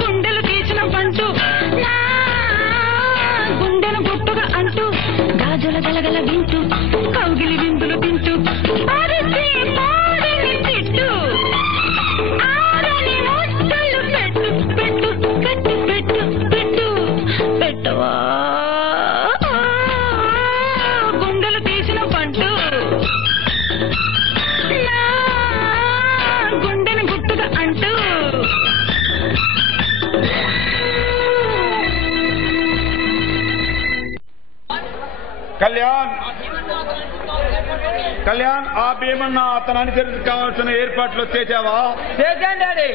గుండెలు తీసిన పంటూ గుండెను గుట్టుగా అంటూ గాజుల గలగల వింటూ కౌగిలి విందులు తింటూ అరిసి మారిని తిట్టు ఆరని ముద్దలు పెట్టు పెట్టు పెట్టు పెట్టు పెట్టు పెట్టవా గుండెలు తీసిన పంటూ గుండెను గుట్టుగా అంటూ కళ్యాణ్ ఆ భీమన్న అతను అనుసరించి కావాల్సిన ఏర్పాట్లు చేసావా? చేశాను డాడీ.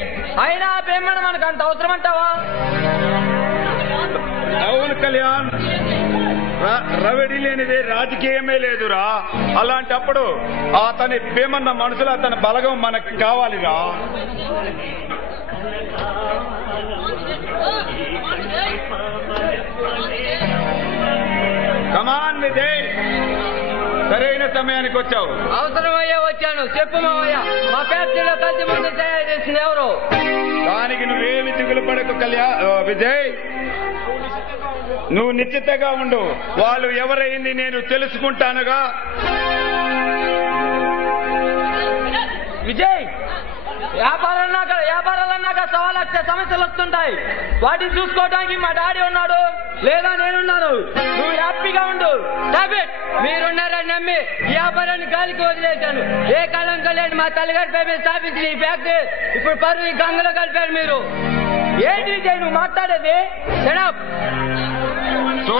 అయినా ఆ భీమన్న మనకు అంత అవసరం అంటావా? అవును కళ్యాణ్, రవిడి లేనిదే రాజకీయమే లేదురా. అలాంటప్పుడు అతని భీమన్న మనసులో అతని బలగం మనకు కావాలిరా. కమాన్ విజయ్, సరైన సమయానికి వచ్చావు. అవసరమయ్యా వచ్చాను. చెప్పు మావయ్య, మా ఫ్యాక్టరీలో కలిసి ముందు తయారు చేసింది ఎవరు? దానికి నువ్వేమి దిగులు పడకు విజయ్, నువ్వు నిశ్చితగా ఉండు. వాళ్ళు ఎవరైంది నేను తెలుసుకుంటానుగా. విజయ్, వ్యాపారాలన్నాక 1,00,000 సమస్యలు వస్తుంటాయి. వాటిని చూసుకోవడానికి మా డాడీ ఉన్నాడు, లేదా నేనున్నాను. నువ్వు హ్యాపీగా ఉండు. మీరున్నారని నమ్మి వ్యాపారాన్ని గాలికి వదిలేశాను. ఏ కాలంతో లేని మా తల్లిగారి పేరు స్థాపించిన ఈ ఫ్యాక్టరీ ఇప్పుడు పరువు గంగలో కలిపారు మీరు. ఏంటి విజయ్ నువ్వు మాట్లాడేది?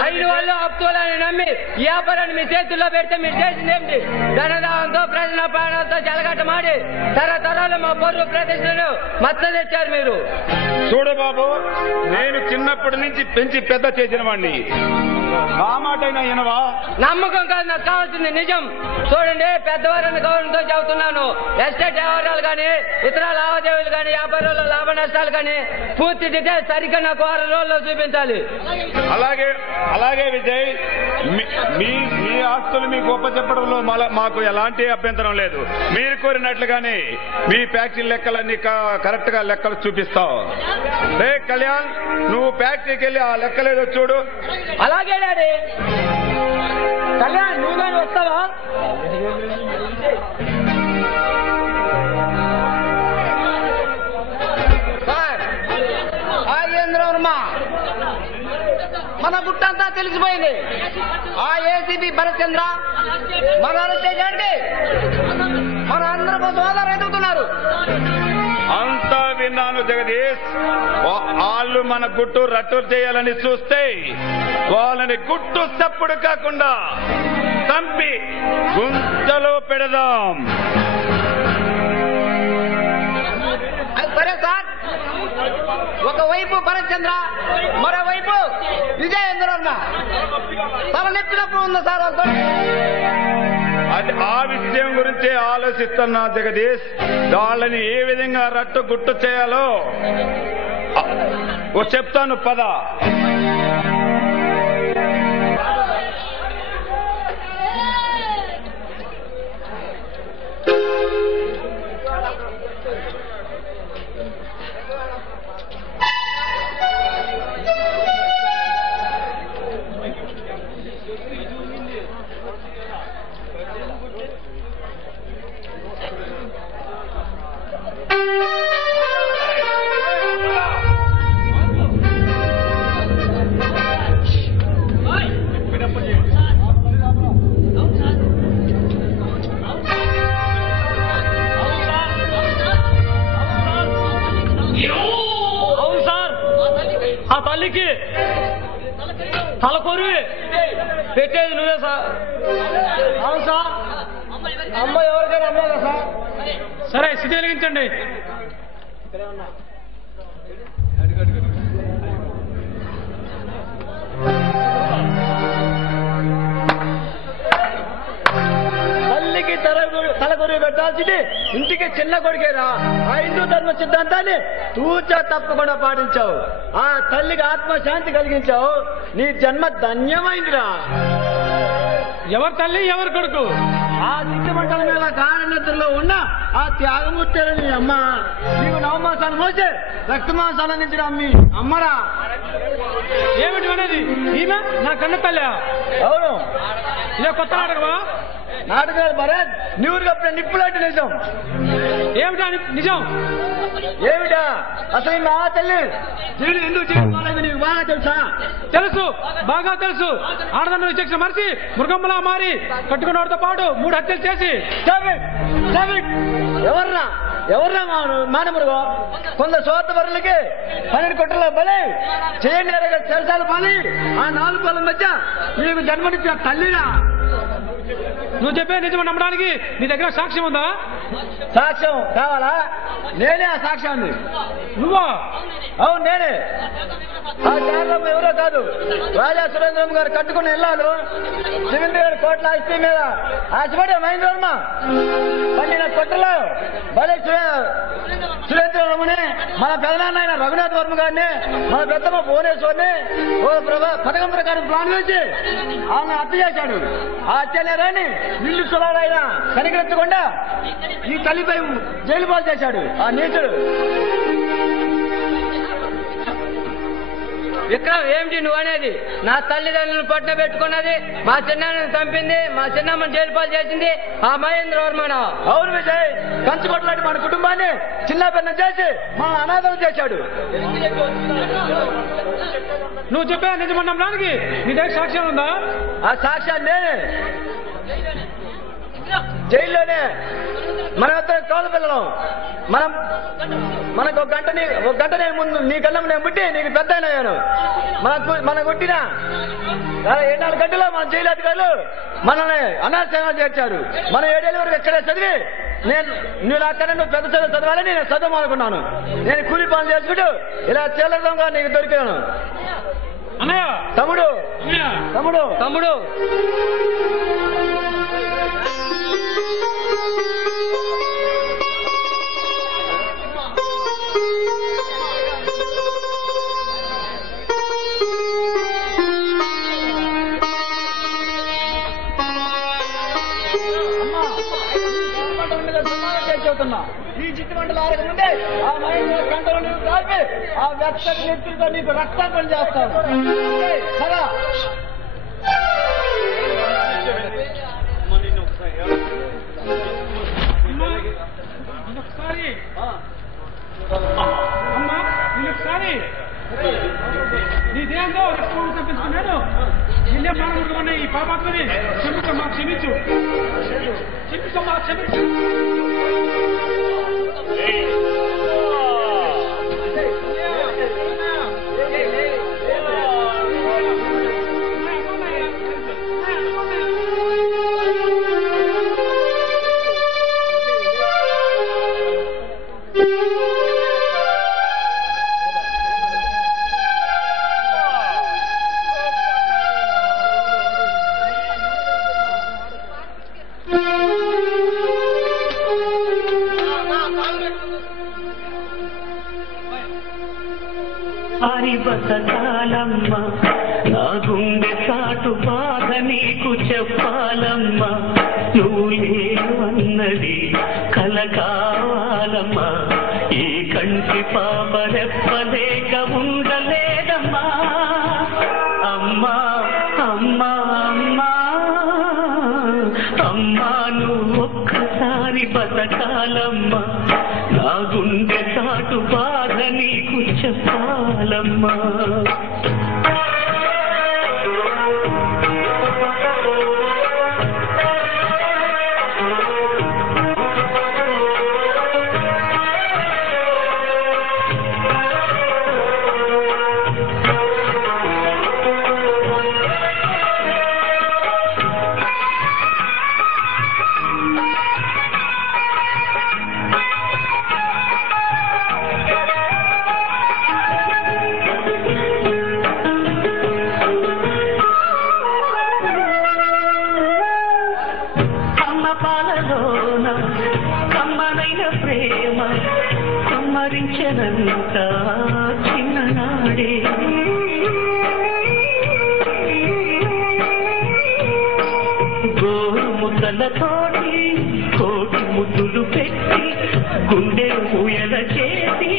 అయిన వాళ్ళు అప్తోలని నమ్మి వ్యాపారాన్ని మీ చేతుల్లో పెడితే మీరు చేసింది ఏమిటి? ధనదాహంతో ప్రజల ప్రాణాలతో జలగట్టమాడి తరతరాలు మా పరువు ప్రతిష్టను మచ్చ తెచ్చారు మీరు. చూడు బాబు, నేను చిన్నప్పటి నుంచి పెంచి పెద్ద చేసిన వాడిని. నా మాటైనా వినవా? నమ్మకం కాదు, నాకు కావాల్సింది నిజం. చూడండి, పెద్దవారిని గౌరవంతో చెబుతున్నాను. ఎస్టేట్ వ్యవహారాలు కానీ, ఇతర లావాదేవీలు కానీ, వ్యాపారంలో లాభ నష్టాలు కానీ పూర్తి డీటెయిల్స్ సరిగ్గా నాకు 6 రోజుల్లో చూపించాలి. అలాగే విజయ్, మీ ఆస్తులు మీకు ఒప్పచెప్పడంలో మాకు ఎలాంటి అభ్యంతరం లేదు. మీరు కోరినట్లుగానే మీ ఫ్యాక్టరీ లెక్కలన్నీ కరెక్ట్ గా లెక్కలు చూపిస్తావు. రే కళ్యాణ్, నువ్వు ఫ్యాక్టరీకి వెళ్ళి ఆ లెక్కలేదో చూడు. అలాగే డాడీ. కళ్యాణ్, నువ్వు కానీ వస్తావా? మన గుట్టంతా తెలిసిపోయింది. ఆ ఏసీబీ భరత్చంద్ర మన అరెస్టేషన్కి మన అందరి కోసం ఆధారం ఎదుగుతున్నారు. అంతా విన్నాను జగదీష్. వాళ్ళు మన గుట్టు రట్టు చేయాలని చూస్తే వాళ్ళని గుట్టు చప్పుడు కాకుండా చంపి గుంతలో పెడదాం. సరే సార్, ఒకవైపు భరత్చంద్ర, మరోవైపు విజయేంద్రవర్మ. తల నెప్పినప్పుడు ఉందా సార్? అది ఆ విషయం గురించి ఆలోచిస్తున్నా జగదీష్. వాళ్ళని ఏ విధంగా రట్టు గుట్టు చేయాలో చెప్తాను, పద. తలకొరి పెట్టేది నువ్వే సార్? అవును సార్. అమ్మ ఎవరికైనా అమ్మాయిగా సార్? సరే, స్థితి వెలిగించండి. తల్లికి తలకొరి పెట్టాల్సింది ఇంటికి చిన్న కొడుకేరా. ఆ హిందూ ధర్మ సిద్ధాంతాన్ని తూచా తప్పకుండా పాటించావు. ఆ తల్లికి ఆత్మశాంతి కలిగించావు. నీ జన్మ ధన్యమైందిరా. ఎవరు తల్లి ఎవరు కొడుకు? ఆ సిద్ధమంటల మీద కారణంలో ఉన్న ఆ త్యాగమూర్తి అమ్మ నీకు నవమాసాలు మోసే రక్తమాసాల నుంచి అమ్మి అమ్మరా. ఏమిటి అనేది? ఈమె నా కన్న తల్లి. అవును, ఇదే కొత్త నాటకమా? నాటకాలు భరత్ నీరు కప్పిన నిప్పులాంటి నిజం. ఏమిటా నిజం? ఏమిటా అసలు మా తల్లి జీవులు ఎందుకు చేసుకోవాలని నీకు బాగా తెలుసా? తెలుసు, బాగా తెలుసు. ఆడదన్ను విచక్షణ మరిచి మృగంలా మారి కట్టుకున్నవాడితో పాటు 3 హత్యలు చేసి ఎవర్రా మానమృగం? కొంత సోత బరులకి 12 కొట్టలో బలి చేయండి చెరసాలు బలి ఆ 4 పళ్ళ మధ్య నీకు జన్మనిచ్చిన తల్లిరా. నువ్వు చెప్పే నిజం నమ్మడానికి నీ దగ్గర సాక్ష్యం ఉందా? సాక్ష్యం కావాలా? నేనే ఆ సాక్ష్యాన్ని. నువ్వా? అవును నేనే. ఆ కారణం ఎవరో కాదు, రాజా సురేంద్రం గారు కట్టుకున్న ఇల్లాలు శివేంద్ర గారి కోట్ల ఆస్తి మీద ఆశపడే మహేంద్రవర్మ పండిన కొట్టలో భలే సురేంద్రవర్మని మన పెదనాన్న అయిన రఘునాథ్ వర్మ గారిని మన పెద్దమ్మ భువనేశ్వర్ని ఓ పథకం ప్రకారం ప్లాన్ వేసి ఆమె హత్య చేశాడు. ఆ హత్యనే రాని ఇల్లు సులాడైనా కనికరించకుండా ఈ తల్లిపై జైలు పాలు చేశాడు ఆ నీచుడు. విక్రమ్ ఏమిటి నువ్వు అనేది? నా తల్లిదండ్రులను పట్న పెట్టుకున్నది, మా చిన్నాన్నని చంపింది, మా చిన్నమ్మని జైలు పాలు చేసింది ఆ మహేంద్ర వర్మన. అవును విజయ్, కంచు కొట్లాడి మన కుటుంబాన్ని చిన్న పెన్న చేసి మా అనాథం చేశాడు. నువ్వు చెప్పే నిజం నమ్మడానికి నీ దగ్గర సాక్ష్యం ఉందా? ఆ సాక్ష్యాన్ని జైల్లోనే మన తోలు పిల్లలు మనకు ఒక గంట నేను ముందు నీ కళ్ళం నేను పుట్టి నీకు పెద్ద అయినాను. మన కొట్టిన 4 గంటలో మన జైలు అధికారులు మనల్ని అనాథంగా చేర్చారు. మన 7 ఏళ్ళ వరకు ఎక్కడే చదివి నువ్వు అక్కడ నువ్వు పెద్ద చదువు చదవాలని నేను చదవమనుకున్నాను. నేను కూలి పనులు చేసుకుంటూ ఇలా చేలదంగా నీకు దొరికాను. అన్నయ్య, తమ్ముడు తమ్ముడు తమ్ముడు చెబుతున్నా, ఈ చిట్టుమంటలు ఆరకముందే ఆ మహేంద్ర కంటలో నీకు కాల్పి ఆ వెచ్చటి నెత్తులతో నీకు రక్తార్పణ చేస్తాను. కదా ఒకసారి నీ దేహంతో రక్తం తప్పించుకున్నాను. నిన్నే ప్రాణముడుకున్న ఈ పాపాత్మని క్షమించమ్మా, క్షమించు క్షమించమ్మా, క్షమించు. బతకాలమ్మ నా గుండె చాటు బాధ నీకు చెప్పాలమ్మ. నువ్వు లేవన్నది కల కావాలమ్మా, ఈ కంటి పాప రెప్పలేక ఉండలేదమ్మా. అమ్మా అమ్మా అమ్మా అమ్మా నువ్వు ఒక్కసారి బతకాలమ్మా, నా గుండె చాటు బాధ నీకు చెప్పాలమ్మా. కమ్మనైన ప్రేమ కమ్మరించనంత చిన్ననాడే, గోరు ముద్దలతోటి కోటి ముద్దులు పెట్టి గుండె ఊయల చేసి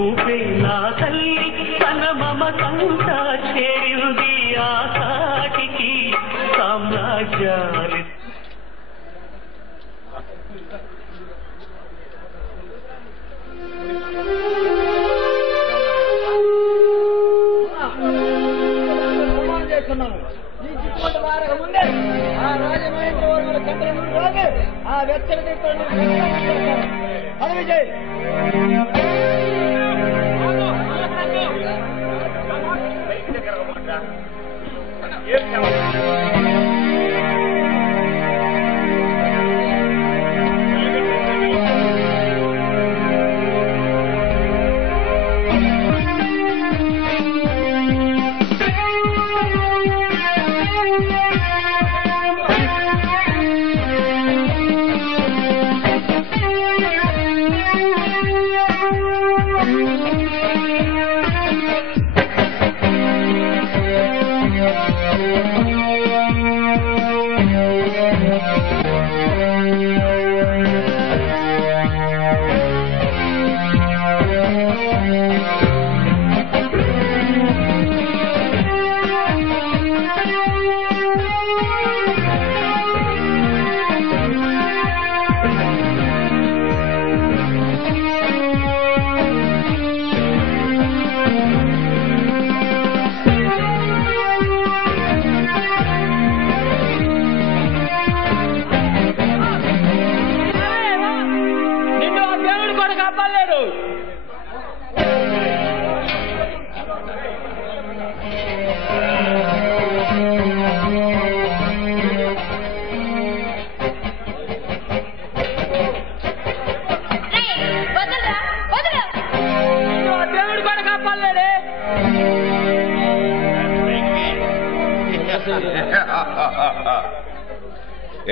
ఊపే నా తల్లి తన మమతంతా చేరింది ఆ సాటికి సామ్రాజ్యాలు. ముందే ఆ రాజమహేంద్ర కంటే ఆ వ్యక్తులకి అది విజయ్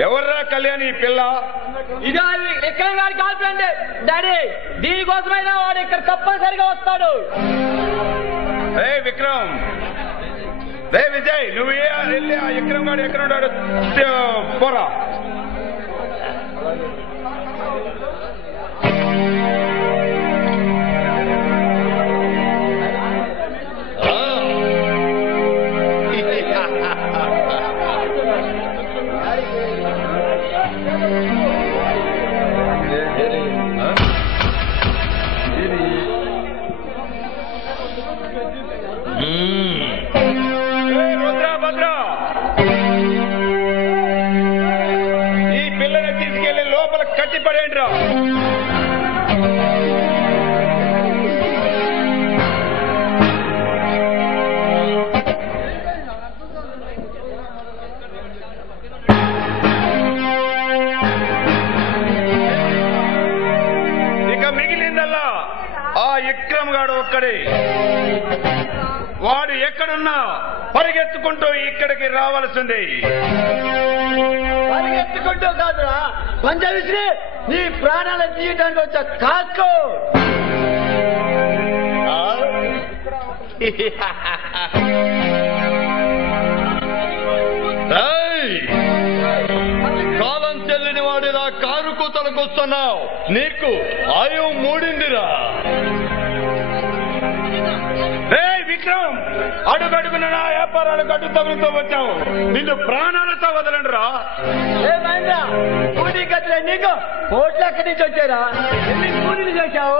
ఎవర్రా కళ్యాణి పిల్ల? ఇది విక్రమ్ గారి గర్ల్ ఫ్రెండ్ డాడీ. దీనికోసమైనా వాడు ఇక్కడ తప్పనిసరిగా వస్తాడు. రే విక్రమ్, రే విజయ్, నువ్వు వెళ్ళి ఆ విక్రమ్ గారు ఎక్కడ ఉన్నాడు పోరా. ఈ పిల్లని తీసుకెళ్లి లోపల కట్టిపడేండి రా. ఇక మిగిలిందల్లా ఆ విక్రమ్ గాడు ఒక్కడే. వాడు ఎక్కడున్నా పరిగెత్తుకుంటూ ఇక్కడికి రావాల్సిందే. పరిగెత్తుకుంటూ కాదురా, పంచవిశ్రీ నీ ప్రాణాల తీయటానికి వచ్చా కాకు. కాలం చెల్లిని వాడిలా కారు కూతలకొస్తున్నావు, నీకు ఆయువు మూడిందిరా. విక్రమ్, అడుగడుగున నా వ్యాపారాలు గడ్డు తగులుతూ వచ్చావు, నిన్ను ప్రాణాలతో వదలండి రా. కూలీ గదిలే నీకు కోట్లు ఎక్కడి నుంచి వచ్చారా? ఎన్ని కూలీలు చేశావు?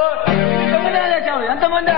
ఎంతమంది